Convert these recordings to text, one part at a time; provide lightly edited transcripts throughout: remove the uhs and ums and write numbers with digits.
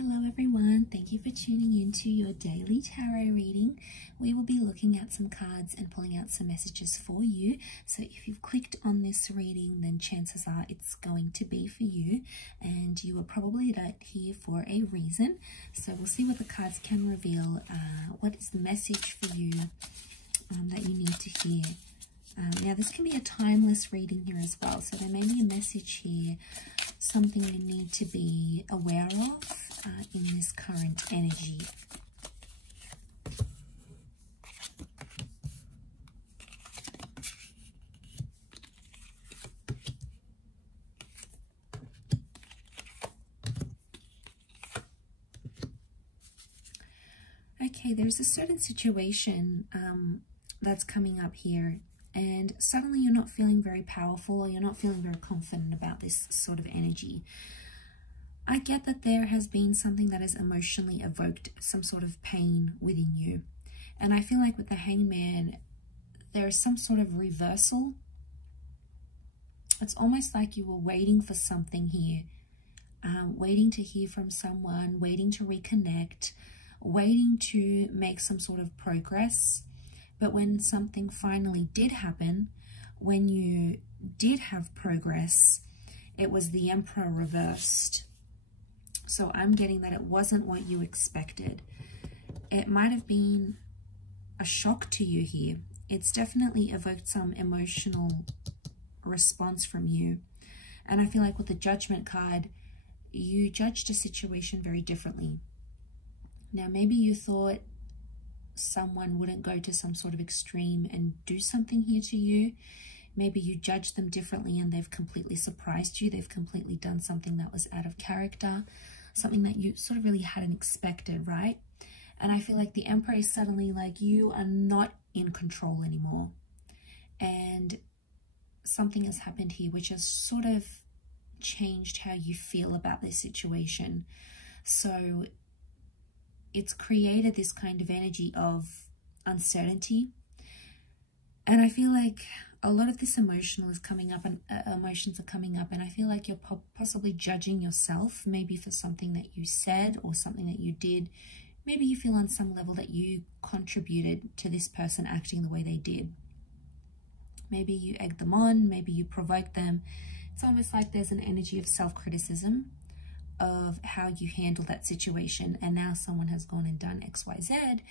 Hello everyone, thank you for tuning in to your daily tarot reading. We will be looking at some cards and pulling out some messages for you. So if you've clicked on this reading, then chances are it's going to be for you, and you are probably here for a reason. So we'll see what the cards can reveal. What is the message for you that you need to hear? Now this can be a timeless reading here as well, so there may be a message here, something you need to be aware of in this current energy. Okay, there's a certain situation that's coming up here, and suddenly you're not feeling very powerful, or you're not feeling very confident about this sort of energy. I get that there has been something that has emotionally evoked some sort of pain within you. And I feel like with the Hangman, there is some sort of reversal. It's almost like you were waiting for something here, waiting to hear from someone, waiting to reconnect, waiting to make some sort of progress. But when something finally did happen, when you did have progress, it was the Emperor reversed. So I'm getting that it wasn't what you expected. It might have been a shock to you here. It's definitely evoked some emotional response from you. And I feel like with the Judgment card, you judged a situation very differently. Now, maybe you thought someone wouldn't go to some sort of extreme and do something here to you. Maybe you judged them differently and they've completely surprised you. They've completely done something that was out of character, something that you sort of really hadn't expected, right? And I feel like the Emperor is suddenly like, you are not in control anymore. And something has happened here which has sort of changed how you feel about this situation. So it's created this kind of energy of uncertainty. And I feel like a lot of this emotional is coming up, and emotions are coming up, and I feel like you're possibly judging yourself, maybe for something that you said or something that you did. Maybe you feel on some level that you contributed to this person acting the way they did. Maybe you egged them on, maybe you provoked them. It's almost like there's an energy of self-criticism of how you handle that situation, and now someone has gone and done XYZ.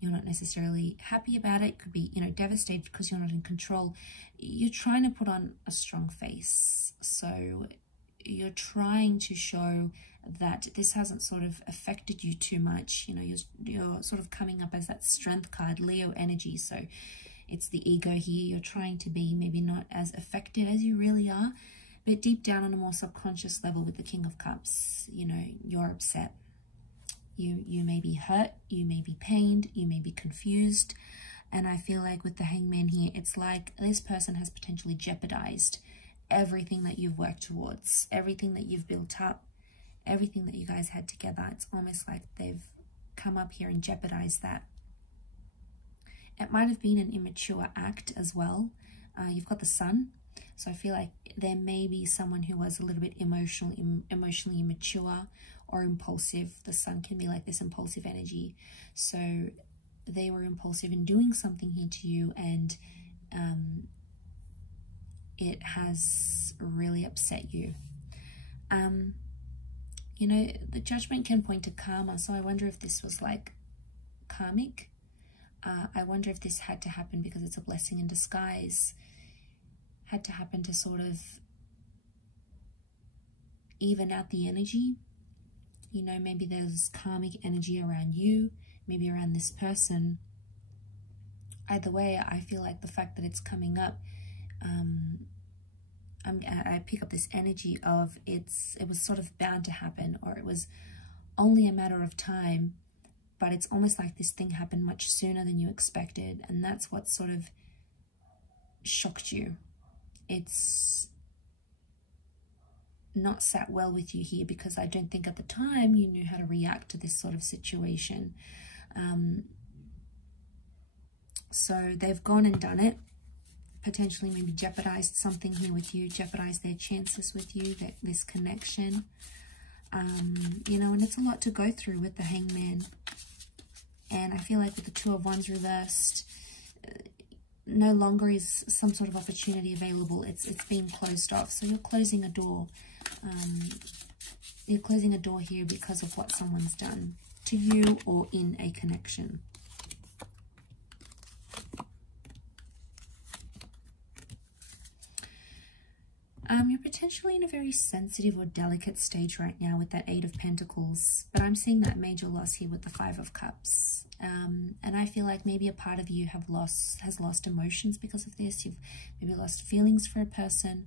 You're not necessarily happy about it. Could be, devastated because you're not in control. You're trying to put on a strong face. So you're trying to show that this hasn't sort of affected you too much. You're sort of coming up as that strength card, Leo energy. So it's the ego here. You're trying to be maybe not as affected as you really are, but deep down on a more subconscious level with the King of Cups, you're upset. You may be hurt, you may be pained, you may be confused. And I feel like with the Hangman here, it's like this person has potentially jeopardized everything that you've worked towards, everything that you've built up, everything that you guys had together. It's almost like they've come up here and jeopardized that. It might have been an immature act as well. You've got the Sun. So I feel like there may be someone who was a little bit emotionally immature or impulsive. The Sun can be like this impulsive energy. So they were impulsive in doing something here to you, and it has really upset you. The Judgment can point to karma. So I wonder if this was like karmic. I wonder if this had to happen because it's a blessing in disguise. Had to happen to sort of even out the energy. Maybe there's karmic energy around you, maybe around this person. Either way, I feel like the fact that it's coming up, I pick up this energy of it was sort of bound to happen, or it was only a matter of time, but it's almost like this thing happened much sooner than you expected, and that's what sort of shocked you. It's not sat well with you here, because I don't think at the time you knew how to react to this sort of situation. So they've gone and done it, potentially maybe jeopardized something here with you, jeopardized their chances with you, this connection. You know, and it's a lot to go through with the Hangman. And I feel like with the Two of Wands reversed, no longer is some sort of opportunity available. It's being closed off. So you're closing a door. You're closing a door here because of what someone's done to you or in a connection. You're potentially in a very sensitive or delicate stage right now with that Eight of Pentacles, but I'm seeing that major loss here with the Five of Cups. And I feel like maybe a part of you has lost emotions because of this. You've maybe lost feelings for a person,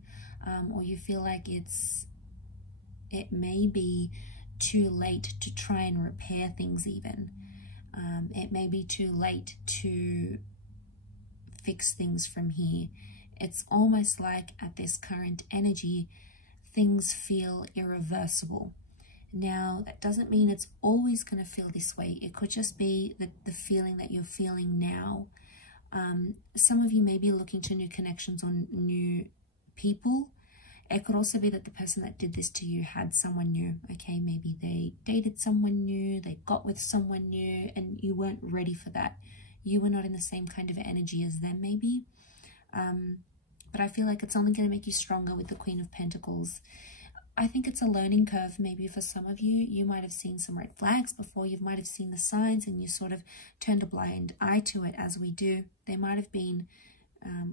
or you feel like it may be too late to try and repair things even. It may be too late to fix things from here. It's almost like at this current energy, things feel irreversible. Now, that doesn't mean it's always going to feel this way. It could just be the feeling that you're feeling now. Some of you may be looking to new connections or new people. It could also be that the person that did this to you had someone new. Okay, maybe they dated someone new, they got with someone new, and you weren't ready for that. You were not in the same kind of energy as them, maybe. But I feel like it's only going to make you stronger with the Queen of Pentacles. I think it's a learning curve. Maybe for some of you, you might have seen some red flags before. You might have seen the signs and you sort of turned a blind eye to it, as we do. They might have been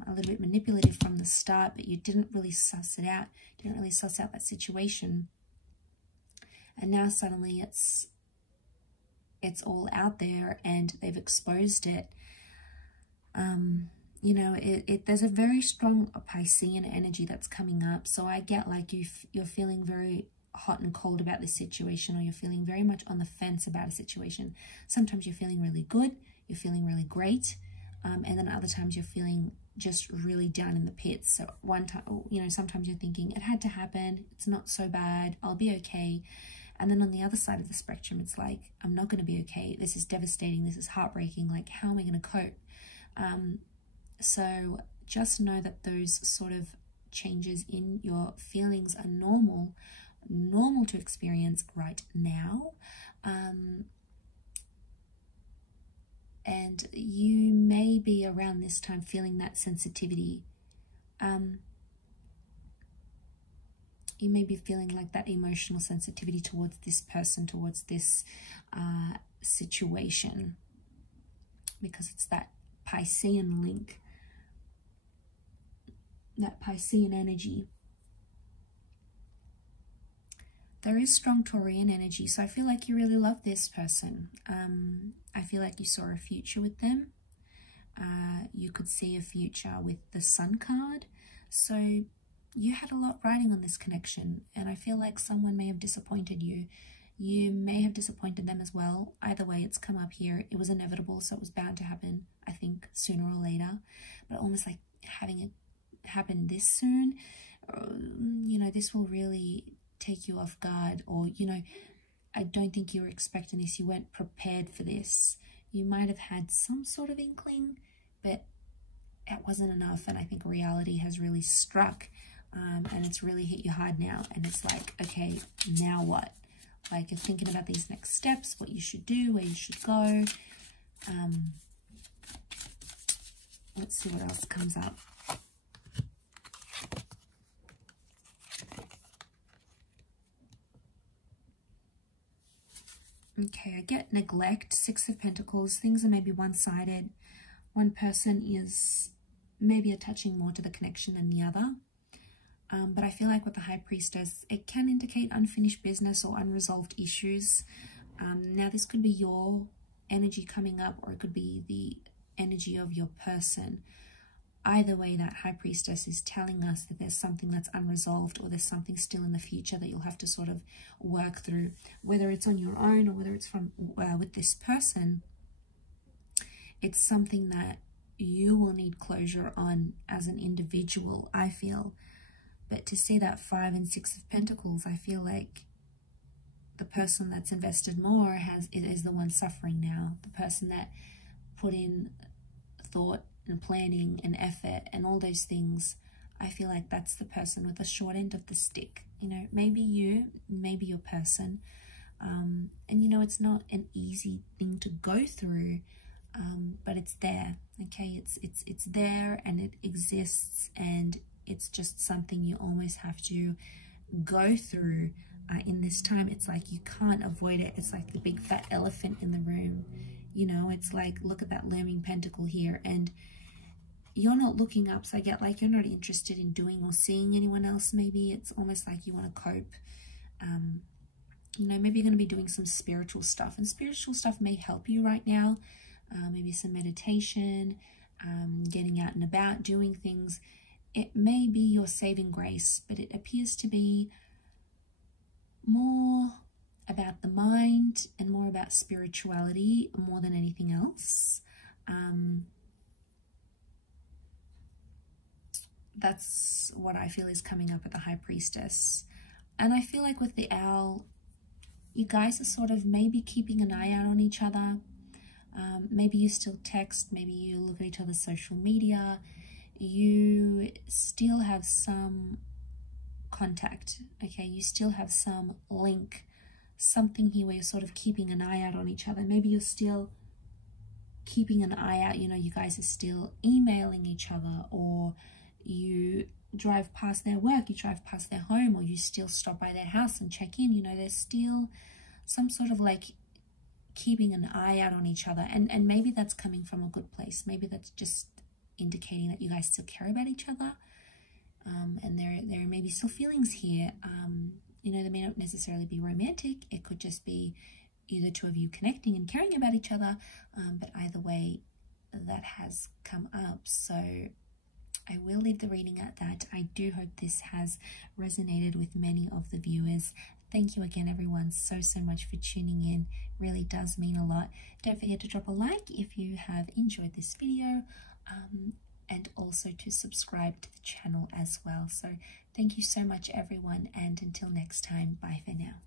a little bit manipulative from the start, but you didn't really suss it out. Didn't really suss out that situation. And now suddenly it's all out there and they've exposed it. You know, there's a very strong Piscean energy that's coming up. So I get like you're feeling very hot and cold about this situation, or you're feeling very much on the fence about a situation. Sometimes you're feeling really good, you're feeling really great, and then other times you're feeling just really down in the pits. So one time, you know, sometimes you're thinking it had to happen, it's not so bad, I'll be okay. And then on the other side of the spectrum, it's like, I'm not going to be okay. This is devastating. This is heartbreaking. Like, how am I going to cope? So just know that those sort of changes in your feelings are normal to experience right now. And you may be around this time feeling that sensitivity. You may be feeling like that emotional sensitivity towards this person, towards this situation, because it's that Piscean link, that Piscean energy. There is strong Taurian energy, so I feel like you really love this person. I feel like you saw a future with them. You could see a future with the Sun card. So you had a lot riding on this connection, and I feel like someone may have disappointed you. You may have disappointed them as well. Either way, it's come up here. It was inevitable, so it was bound to happen, I think, sooner or later. But almost like having it happen this soon, you know, this will really take you off guard. Or, you know, I don't think you were expecting this. You weren't prepared for this. You might have had some sort of inkling, but it wasn't enough. And I think reality has really struck, and it's really hit you hard now. And it's like, okay, now what? Like, you're thinking about these next steps, what you should do, where you should go. Let's see what else comes up. Okay, I get neglect, Six of Pentacles. Things are maybe one-sided. One person is maybe attaching more to the connection than the other. But I feel like with the High Priestess, it can indicate unfinished business or unresolved issues. Now, this could be your energy coming up, or it could be the energy of your person. Either way, that High Priestess is telling us that there's something that's unresolved, or there's something still in the future that you'll have to sort of work through, whether it's on your own or whether it's from with this person. It's something that you will need closure on as an individual, I feel. But to see that 5 and 6 of Pentacles, I feel like the person that's invested more is the one suffering now. The person that put in thought and planning and effort and all those things, I feel like that's the person with the short end of the stick You know, maybe you, maybe your person. And you know, it's not an easy thing to go through, but it's there. Okay, it's there and it exists, and it's just something you almost have to go through in this time. It's like you can't avoid it. It's like the big fat elephant in the room. You know, it's like, look at that looming pentacle here, and you're not looking up. So I get like you're not interested in doing or seeing anyone else. Maybe it's almost like you want to cope. You know, maybe you're going to be doing some spiritual stuff, and spiritual stuff may help you right now. Maybe some meditation, getting out and about, doing things. It may be your saving grace, but it appears to be more about the mind and more about spirituality more than anything else. That's what I feel is coming up at the High Priestess. And I feel like with the Owl, you guys are sort of maybe keeping an eye out on each other. Maybe you still text, maybe you look at each other's social media. You still have some contact, okay? You still have some link, something here where you're sort of keeping an eye out on each other. Maybe you're still keeping an eye out, you know, you guys are still emailing each other, or you drive past their work, you drive past their home, or you still stop by their house and check in. You know, there's still some sort of like keeping an eye out on each other, and maybe that's coming from a good place. Maybe that's just indicating that you guys still care about each other, and there may be still feelings here. You know, they may not necessarily be romantic. It could just be either two of you connecting and caring about each other, but either way, that has come up. So I will leave the reading at that. I do hope this has resonated with many of the viewers. Thank you again, everyone, so much for tuning in. Really does mean a lot. Don't forget to drop a like if you have enjoyed this video, and also to subscribe to the channel as well. So thank you so much, everyone, and until next time, bye for now.